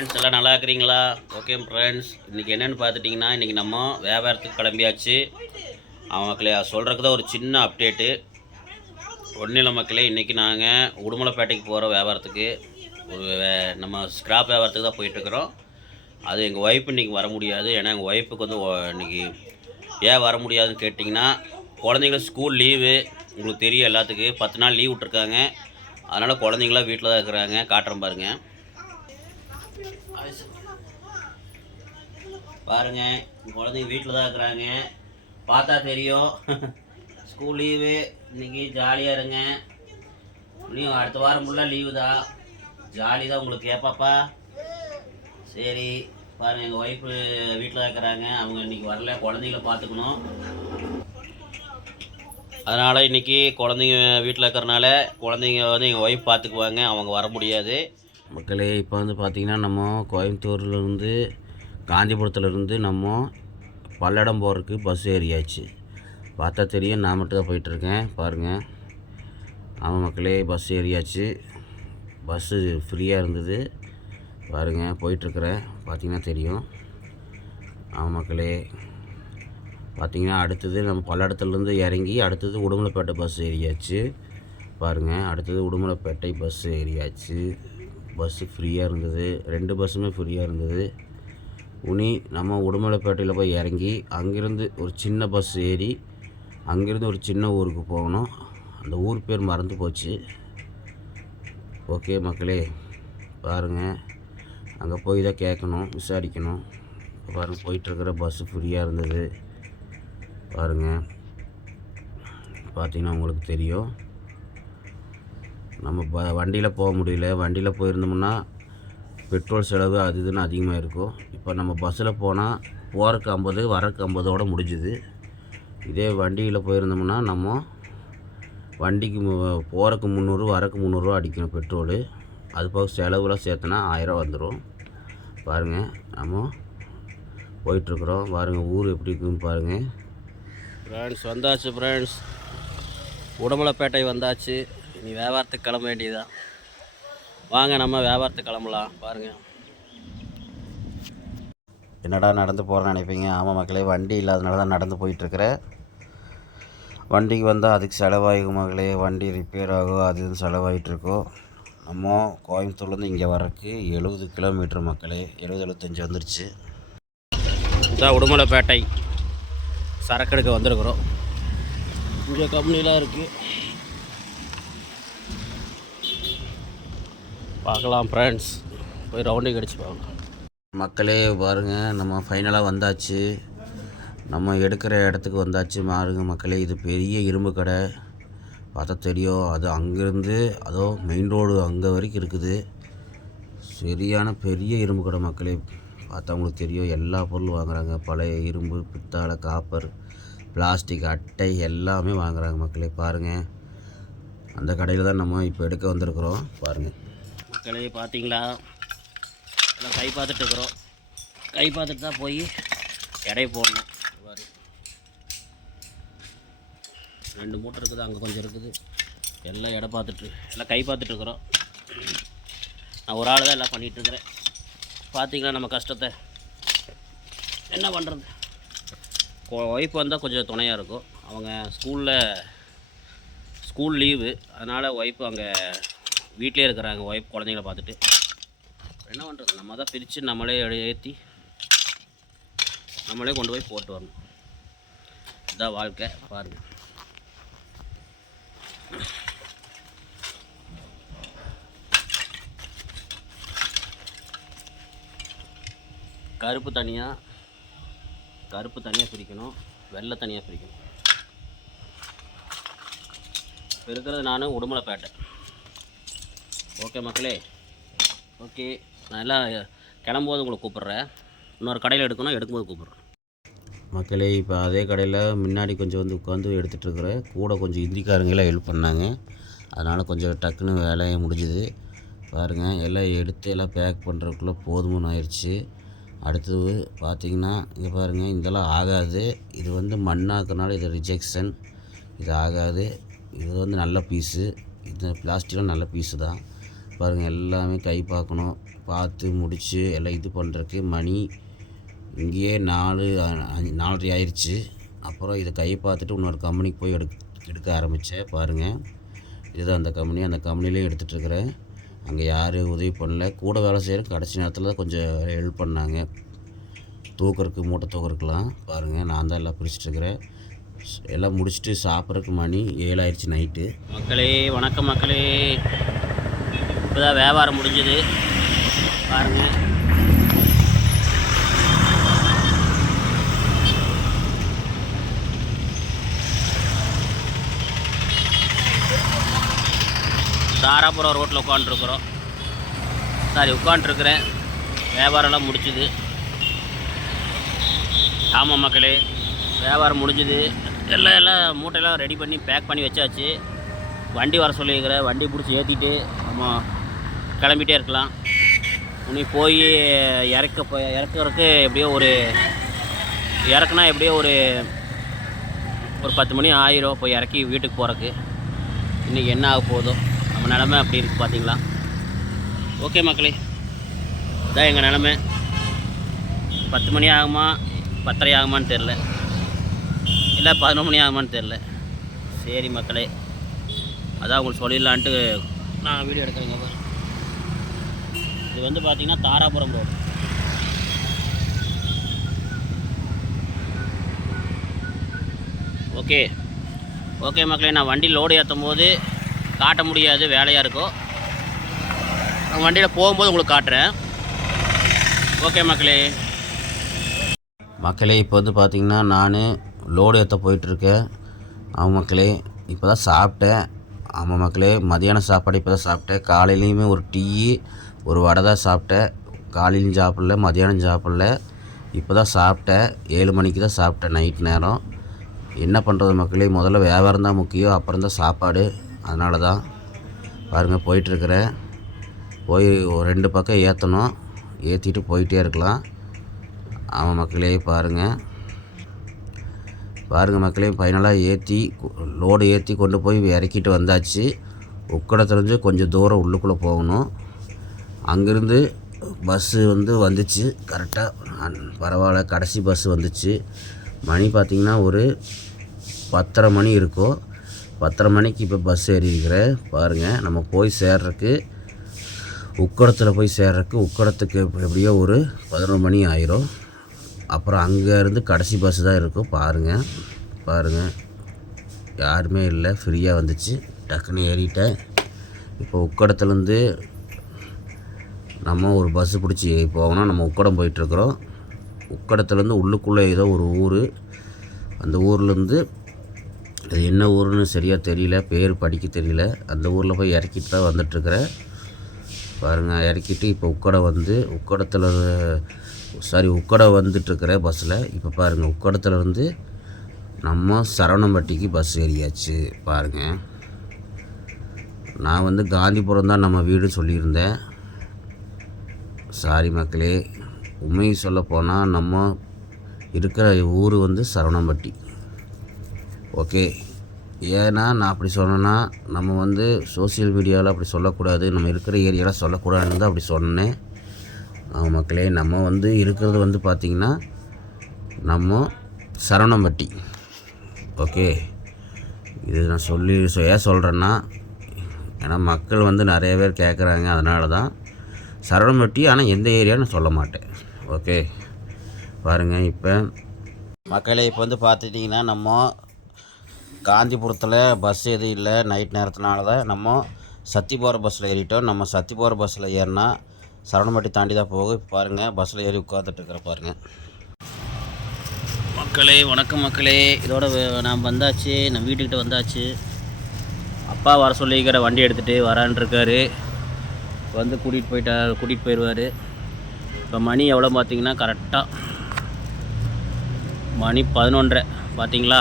Friends எல்லாம் நல்லா இருக்கிறீங்களா? ஓகே ஃப்ரெண்ட்ஸ் இன்றைக்கி என்னென்னு பார்த்துட்டிங்கன்னா இன்றைக்கி நம்ம வியாபாரத்துக்கு கிளம்பியாச்சு. அவன் சொல்கிறதுக்கு தான் ஒரு சின்ன அப்டேட்டு ஒன்றும் இல்லை மக்களே இன்றைக்கி நாங்கள் உடுமலைப்பேட்டைக்கு போகிறோம் வியாபாரத்துக்கு. ஒரு நம்ம ஸ்கிராப் வியாபாரத்துக்கு தான் போயிட்டுருக்குறோம். அது எங்கள் ஒய்ஃப் இன்றைக்கி வர முடியாது. ஏன்னா எங்கள் ஒய்ஃபுக்கு வந்து இன்றைக்கி இன்னைக்கு ஏன் வர முடியாதுன்னு கேட்டிங்கன்னா குழந்தைங்களுக்கு ஸ்கூல் லீவு உங்களுக்கு தெரியும் எல்லாத்துக்கும். பத்து நாள் லீவ் விட்ருக்காங்க அதனால் குழந்தைங்களாம் வீட்டில் தான் இருக்கிறாங்க. காட்டுறேன் பாருங்கள் பாருங்க குழந்தைங்க வீட்டில் தான் இருக்கிறாங்க. பார்த்தா தெரியும். ஸ்கூல் லீவு இன்னைக்கு ஜாலியாக இருங்க. இன்னும் அடுத்த வாரம் ஃபுல்லாக லீவு தான். ஜாலி தான் உங்களுக்கு கேட்பாப்பா சரி பாருங்க எங்கள் ஒய்ஃபு வீட்டில் இருக்கிறாங்க. அவங்க இன்னைக்கு வரல குழந்தைங்கள பார்த்துக்கணும். அதனால் இன்றைக்கி குழந்தைங்க வீட்டில் இருக்கிறனால குழந்தைங்க வந்து எங்கள் ஒய்ஃப் பார்த்துக்குவாங்க. அவங்க வர முடியாது. மக்களே இப்போ வந்து பார்த்திங்கன்னா நம்ம கோயம்புத்தூர்லேருந்து காந்திபுரத்துலேருந்து நம்ம பல்லடம் போகிறதுக்கு பஸ் ஏறியாச்சு. பார்த்தா தெரியும் நான் மட்டும் தான் போயிட்டுருக்கேன். பாருங்கள் ஆமாம் மக்களே பஸ் ஏறியாச்சு. பஸ்ஸு ஃப்ரீயாக இருந்தது. பாருங்கள் போயிட்டுருக்குறேன். பார்த்தீங்கன்னா தெரியும். ஆமாம் மக்களே. பார்த்தீங்கன்னா அடுத்தது நம்ம பல்லடத்துலேருந்து இறங்கி அடுத்தது உடுமலைப்பேட்டை பஸ் ஏறியாச்சு. பாருங்கள் அடுத்தது உடுமலைப்பேட்டை பஸ் ஏறியாச்சு. பஸ்ஸு ஃப்ரீயாக இருந்தது. ரெண்டு பஸ்ஸுமே ஃப்ரீயாக இருந்தது. உனி நம்ம உடுமலைப்பேட்டையில் போய் இறங்கி அங்கேருந்து ஒரு சின்ன பஸ் ஏறி அங்கேருந்து ஒரு சின்ன ஊருக்கு போகணும். அந்த ஊர் பேர் மறந்து போச்சு. ஓகே மக்களே பாருங்கள் அங்கே போய் தான் கேட்கணும் விசாரிக்கணும். இப்போ பாருங்கள் போயிட்டுருக்கிற பஸ்ஸு ஃப்ரீயாக இருந்தது. பாருங்கள் பார்த்தீங்கன்னா உங்களுக்கு தெரியும். நம்ம ப வண்டியில் போக முடியல. வண்டியில் போயிருந்தோம்னா பெட்ரோல் செலவு அது இதுன்னு அதிகமாக இருக்கும் இப்போ நம்ம பஸ்ஸில் போனால் போகிறக்கு ஐம்பது வரக்கு ஐம்பதோட முடிஞ்சுது. இதே வண்டியில் போயிருந்தோம்னா நம்ம வண்டிக்கு போகிறக்கு முந்நூறு வரக்கு முந்நூறுரூவா அடிக்கணும் பெட்ரோலு. அது போக செலவுலாம் சேர்த்தனா ஆயிரம் வந்துடும் பாருங்கள் நம்ம போயிட்டுருக்குறோம். பாருங்கள் ஊர் எப்படி இருக்குன்னு பாருங்கள் ஃப்ரெண்ட்ஸ் வந்தாச்சு ஃப்ரெண்ட்ஸ் உடமலைப்பேட்டை வந்தாச்சு. இனி வியாபாரத்துக்கு கிளம்ப வேண்டியதுதான். வாங்க நம்ம வியாபாரத்துக்கு கிளம்பலாம். பாருங்கள் என்னடா நடந்து போகிறேன்னு நினைப்பீங்க? ஆமாம் மக்களே வண்டி இல்லாதனால தான் நடந்து போயிட்டுருக்கிறேன் வண்டிக்கு வந்தால் அதுக்கு செலவாகும் மகளே வண்டி ரிப்பேர் ஆகும் அது இதுன்னு செலவாகிட்டு இருக்கோம் நம்ம கோயம்புத்தூர்லேருந்து இங்கே வரக்கு எழுபது கிலோமீட்டர் மக்களே. எழுபது எழுபத்தஞ்சி வந்துருச்சு. இதான் உடுமலைப்பேட்டை. சரக்கு எடுக்க வந்திருக்கிறோம். இங்கே கம்பெனிலாம் இருக்குது பார்க்கலாம் ஃப்ரெண்ட்ஸ் போய் ரவுண்டிங் அடிச்சு பார்க்கலாம் மக்களே பாருங்கள் நம்ம ஃபைனலாக வந்தாச்சு. நம்ம எடுக்கிற இடத்துக்கு வந்தாச்சு மாறுங்க மக்களே. இது பெரிய இரும்பு கடை. பார்த்தா தெரியும் அது அங்கேருந்து அதோ மெயின் ரோடு அங்கே வரைக்கும் இருக்குது. சரியான பெரிய இரும்பு கடை மக்களே. பார்த்தவங்களுக்கு தெரியும் எல்லா பொருளும் வாங்குறாங்க. பழைய இரும்பு பித்தாளை காப்பர் பிளாஸ்டிக் அட்டை எல்லாமே வாங்குறாங்க மக்களே. பாருங்கள் அந்த கடையில் தான் நம்ம இப்போ எடுக்க வந்திருக்கிறோம். பாருங்கள் மக்களே பார்த்தீங்களா எல்லாம் கை பார்த்துட்டு இருக்கிறோம். கை பார்த்துட்டு தான் போய் எடை போடணும். பாரு. ரெண்டு மூட்டை இருக்குது அங்கே கொஞ்சம் இருக்குது. எல்லாம் எடை பார்த்துட்டு எல்லாம் கை பார்த்துட்டு இருக்கிறோம். நான் ஒரு ஆள் தான் எல்லாம் பண்ணிகிட்டு இருக்கிறேன். பார்த்தீங்களா நம்ம கஷ்டத்தை? என்ன பண்ணுறது ஒய்ஃப் வந்தால் கொஞ்சம் துணையாக இருக்கும். அவங்க ஸ்கூலில் ஸ்கூல் லீவு அதனால் ஒய்ஃப் அங்கே வீட்டிலே இருக்கிறாங்க ஒய்ஃப் குழந்தைங்கள பார்த்துட்டு. என்ன பண்ணுறது நம்ம தான் பிரித்து நம்மளே ஏற்றி நம்மளே கொண்டு போய் போட்டு வரணும். இதுதான் வாழ்க்கை பாருங்கள் கருப்பு தனியாக கருப்பு தனியாக பிரிக்கணும் வெள்ளை தனியாக பிரிக்கணும். இப்போ இருக்கிறது நான் உடுமலைப்பேட்டை. ஓகே மக்களே. ஓகே. நான் எல்லாம் கிளம்பும்போது உங்களை கூப்பிட்றேன். இன்னொரு கடையில் எடுக்கணும் எடுக்கும்போது கூப்பிட்றேன். மக்களே இப்போ அதே கடையில் முன்னாடி கொஞ்சம் வந்து உட்காந்து எடுத்துகிட்ருக்குறேன் கூட கொஞ்சம் ஹிந்திக்காரங்களாம் ஹெல்ப் பண்ணாங்க. அதனால் கொஞ்சம் டக்குன்னு வேலையே முடிஞ்சுது. பாருங்கள் எல்லாம் எடுத்து எல்லாம் பேக் பண்ணுறதுக்குள்ளே போதுமான ஆயிடுச்சு அடுத்தது பார்த்தீங்கன்னா இங்கே பாருங்கள் இதெல்லாம் ஆகாது. இது வந்து மண்ணாக்குனால இது ரிஜெக்ஷன் இது ஆகாது. இது வந்து நல்ல பீஸு இது பிளாஸ்டிக்லாம் நல்ல பீஸு தான். பாருங்கள் எல்லாமே கை பார்க்கணும். பார்த்து முடித்து எல்லாம் இது பண்ணுறதுக்கு மணி இங்கேயே நாலு அஞ்சு- நாலரை ஆயிடுச்சு அப்புறம் இதை கை பார்த்துட்டு இன்னொரு கம்பெனிக்கு போய் எடுக்க எடுக்க ஆரம்பித்தேன் பாருங்கள் இதுதான் அந்த கம்பெனி. அந்த கம்பெனிலையும் எடுத்துகிட்ருக்குறேன் அங்கே யாரும் உதவி பண்ணல. கூட வேலை செய்கிற கடைசி நேரத்தில் தான் கொஞ்சம் ஹெல்ப் பண்ணாங்க. தூக்கிறதுக்கு மூட்டை தூக்கறதுக்கெலாம் பாருங்கள் நான் தான் எல்லாம் பிரிச்சுட்ருக்கிறேன் எல்லாம் முடிச்சுட்டு சாப்பிட்றதுக்கு மணி ஏழாயிடுச்சு நைட்டு. மக்களே வணக்கம் மக்களே. இப்போ தான் வியாபாரம் முடிஞ்சது. பாருங்கள் தாராபுரம் ரோட்டில் உட்காண்ட்ருக்குறோம் சாரி உட்காண்ட்ருக்குறேன் வியாபாரம்லாம் முடிச்சுது ஆமாம் மக்களே வியாபாரம் முடிஞ்சுது. எல்லாம் எல்லாம் மூட்டையெல்லாம் ரெடி பண்ணி பேக் பண்ணி வச்சாச்சு. வண்டி வர சொல்லியிருக்கிறேன். வண்டி பிடிச்சி ஏற்றிட்டு நம்ம கிளம்பிட்டே இருக்கலாம். இனி போய் இறக்க போய் இறக்குறதுக்கு எப்படியோ ஒரு இறக்குனா எப்படியோ ஒரு ஒரு பத்து மணி ஆயிரும் போய் இறக்கி வீட்டுக்கு போகிறக்கு இன்றைக்கி என்ன ஆக போதோ நம்ம நிலமை அப்படி இருக்குது பார்த்தீங்களா ஓகே மக்களே இதான் எங்கள் நிலமை. பத்து மணி ஆகுமா பத்தரை ஆகுமான்னு தெரில இல்லை பதினொரு மணி ஆகுமான்னு தெரில சரி மக்களே அதான் உங்களுக்கு சொல்லிடலான்ட்டு நான் வீடியோ எடுக்கிறேங்க இது வந்து பார்த்திங்கன்னா தாராபுரம் ரோடு. ஓகே. ஓகே மக்களே நான் வண்டி லோடு ஏற்றும் போது காட்ட முடியாது வேலையாக இருக்கும் நான் வண்டியில் போகும்போது உங்களுக்கு காட்டுறேன். ஓகே மக்களே. மக்களே இப்போ வந்து பார்த்திங்கன்னா நான் லோடு ஏற்ற போயிட்டுருக்கேன். ஆமாம் மக்களே இப்போ தான் சாப்பிட்டேன். ஆமாம் மக்களே மதியானம் சாப்பாடு இப்போ தான் சாப்பிட்டேன். காலையிலையுமே ஒரு டீ ஒரு வடை தான் சாப்பிட்டேன். காலையிலும் சாப்பிடல மதியானம் சாப்பிடல. இப்போ தான் சாப்பிட்டேன். ஏழு மணிக்கு தான் சாப்பிட்டேன் நைட் நேரம். என்ன பண்ணுறது மக்களே முதல்ல வியாபாரம் தான் முக்கியம் அப்புறம் தான் சாப்பாடு. அதனால தான் பாருங்கள் போயிட்டுருக்கிறேன். போய் ஒரு ரெண்டு பக்கம் ஏற்றணும் ஏற்றிட்டு போயிட்டே இருக்கலாம். ஆமாம் மக்களே பாருங்கள் பாருங்கள் மக்களே ஃபைனலாக ஏற்றி லோடு ஏற்றி கொண்டு போய் இறக்கிட்டு வந்தாச்சு. உக்கடத்துலேருந்து கொஞ்சம் தூரம் உள்ளுக்குள்ளே போகணும். அங்கேருந்து பஸ்ஸு வந்து வந்துச்சு. கரெக்டாக பரவாயில்ல கடைசி பஸ்ஸு வந்துச்சு. மணி பார்த்திங்கன்னா ஒரு பத்தரை மணி இருக்கும். பத்தரை மணிக்கு இப்போ பஸ் ஏறியிருக்கிறேன். பாருங்கள் நம்ம போய் சேர்றதுக்கு உக்கடத்தில் போய் சேர்றதுக்கு உக்கடத்துக்கு எப்படியோ ஒரு பதினொரு மணி ஆயிரும். அப்புறம் அங்கேருந்து கடைசி பஸ் தான் இருக்கும். பாருங்கள் பாருங்கள் யாருமே இல்லை ஃப்ரீயாக வந்துச்சு. டக்குன்னு ஏறிட்டேன். இப்போ உக்கடத்துலேருந்து நம்ம ஒரு பஸ்ஸு பிடிச்சி போகணும் நம்ம உக்கடம் போயிட்டுருக்குறோம். உக்கடத்துலேருந்து உள்ளுக்குள்ளே ஏதோ ஒரு ஊர். அந்த ஊர்லேருந்து அது என்ன ஊருன்னு சரியாக தெரியல. பேர் படிக்க தெரியல. அந்த ஊரில் போய் இறக்கிட்டு தான் வந்துட்டுருக்குறேன். பாருங்கள் இறக்கிட்டு இப்போ உக்கடை வந்து உக்கடத்தில் சாரி உக்கடை வந்துட்டுருக்குறேன் பஸ்ஸில் இப்போ பாருங்கள் உக்கடத்துலேருந்து நம்ம சரவணம்பட்டிக்கு பஸ் ஏறியாச்சு. பாருங்கள் நான் வந்து காந்திபுரம் தான் நம்ம வீடு சொல்லியிருந்தேன். சாரி மக்களே உண்மையை சொல்லப்போனால் நம்ம இருக்கிற ஊர் வந்து சரவணம்பட்டி. ஓகே ஏன்னா நான் அப்படி சொன்னேன்னா நம்ம வந்து சோஷியல் மீடியாவில் அப்படி சொல்லக்கூடாது நம்ம இருக்கிற ஏரியாவில் சொல்லக்கூடாதுன்னு தான் அப்படி சொன்னேன். ஆமாம் மக்களே நம்ம வந்து இருக்கிறது வந்து பார்த்திங்கன்னா நம்ம சரவணம்பட்டி. ஓகே இது நான் சொல்லி ஏன் சொல்கிறேன்னா ஏன்னா மக்கள் வந்து நிறைய பேர் கேட்குறாங்க அதனால தான் சரவணம்பட்டி ஆனால் எந்த ஏரியான்னு சொல்ல மாட்டேன். ஓகே பாருங்கள் இப்போ. மக்களே இப்போ வந்து பார்த்துட்டிங்கன்னா நம்ம காந்திபுரத்தில் பஸ் எதுவும் இல்லை நைட் நேரத்தினால தான் நம்ம சத்தி போகிற பஸ்ஸில் ஏறிட்டோம். நம்ம சத்தி போகிற பஸ்ஸில் ஏறினா சரவணம்பட்டி தாண்டி தான் போகும். இப்போ பாருங்கள் பஸ்ஸில் ஏறி உட்காந்துட்டு இருக்கிற பாருங்கள் மக்களே வணக்கம் மக்களே. இதோட வே- நான் வந்தாச்சு நான் வீட்டுக்கிட்ட வந்தாச்சு. அப்பா வர சொல்லிக்கிற வண்டி எடுத்துகிட்டு வரான்னு இருக்காரு வந்து கூட்டிகிட்டு போயிட்டா கூட்டிகிட்டு போயிடுவார் இப்போ மணி எவ்வளோ பார்த்தீங்கன்னா கரெக்டாக மணி பதினொன்றரை. பார்த்தீங்களா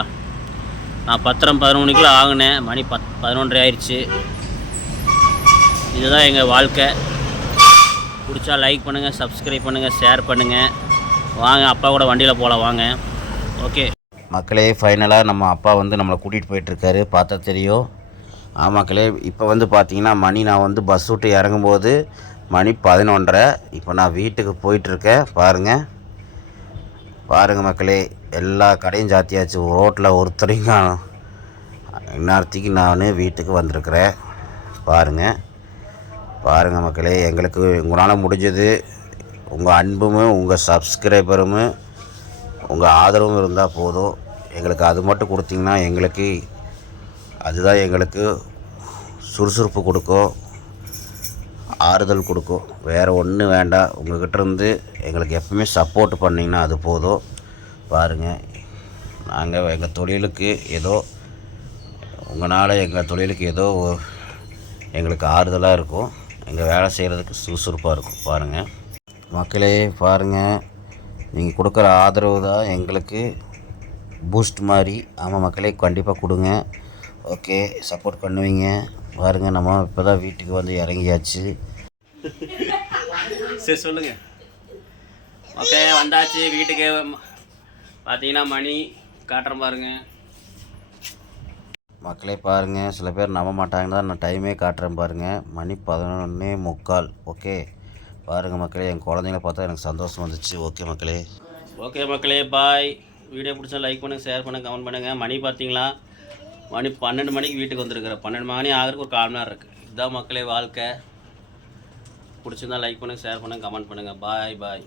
நான் பத்திரம் பதினொன்றுக்குள்ளே ஆகினேன். மணி பத் பதினொன்றரை ஆயிடுச்சு இதுதான் எங்கள் வாழ்க்கை. பிடிச்சா லைக் பண்ணுங்கள் சப்ஸ்கிரைப் பண்ணுங்கள் ஷேர் பண்ணுங்கள் வாங்க அப்பா கூட வண்டியில் போகலாம் வாங்க. ஓகே மக்களே ஃபைனலாக நம்ம அப்பா வந்து நம்மளை கூட்டிகிட்டு போயிட்டுருக்காரு பார்த்தா தெரியும். ஆமாக்களே இப்போ வந்து பார்த்தீங்கன்னா மணி நான் வந்து பஸ் விட்டு இறங்கும்போது மணி பதினொன்றரை. இப்போ நான் வீட்டுக்கு போயிட்டுருக்கேன் பாருங்கள் பாருங்கள் மக்களே எல்லா கடையும் ஜாத்தியாச்சு ரோட்டில் ஒருத்தரையும் காணும். இந்நேரத்துக்கு நான் வீட்டுக்கு வந்திருக்கிறேன். பாருங்கள் பாருங்கள் மக்களே எங்களுக்கு உங்களால் முடிஞ்சது. உங்கள் அன்பும் உங்கள் சப்ஸ்கிரைபரும் உங்கள் ஆதரவும் இருந்தால் போதும். எங்களுக்கு அது மட்டும் கொடுத்தீங்கன்னா எங்களுக்கு அதுதான் எங்களுக்கு சுறுசுறுப்பு கொடுக்கும் ஆறுதல் கொடுக்கும். வேறு ஒன்றும் வேண்டாம். உங்கள்கிட்ட இருந்து எங்களுக்கு எப்பவுமே சப்போர்ட் பண்ணிங்கன்னா அது போதும். பாருங்கள் நாங்கள் எங்கள் தொழிலுக்கு ஏதோ உங்களால் எங்கள் தொழிலுக்கு ஏதோ எங்களுக்கு ஆறுதலாக இருக்கும். எங்கள் வேலை செய்கிறதுக்கு சுறுசுறுப்பாக இருக்கும். பாருங்கள் மக்களே பாருங்கள் நீங்கள் கொடுக்குற ஆதரவு தான் எங்களுக்கு பூஸ்ட் மாதிரி. ஆமாம் மக்களே கண்டிப்பாக கொடுங்க. ஓகே சப்போர்ட் பண்ணுவீங்க. பாருங்கள் நம்ம இப்போ தான் வீட்டுக்கு வந்து இறங்கியாச்சு. சரி சொல்லுங்கள் ஓகே வந்தாச்சு வீட்டுக்கு பார்த்தீங்கன்னா மணி காட்டுறேன் பாருங்க. மக்களே பாருங்கள் சில பேர் நம்ப மாட்டாங்க தான் நான் டைமே காட்டுறேன் பாருங்கள் மணி பதினொன்னே முக்கால் ஓகே. பாருங்கள் மக்களே என் குழந்தைங்கள பார்த்தா எனக்கு சந்தோஷம் வந்துச்சு. ஓகே மக்களே. ஓகே மக்களே பாய். வீடியோ பிடிச்சா லைக் பண்ணுங்கள் ஷேர் பண்ணுங்கள் கமெண்ட் பண்ணுங்கள் மணி பார்த்தீங்களா? மணி பன்னெண்டு மணிக்கு வீட்டுக்கு வந்திருக்கிறேன் பன்னெண்டு மணி ஆகிறதுக்கு ஒரு கால் மணி நேரம் இருக்குது இதுதான் மக்களே வாழ்க்கை. பிடிச்சிருந்தா லைக் பண்ணுங்கள் ஷேர் பண்ணுங்கள் கமெண்ட் பண்ணுங்கள் பாய் பாய்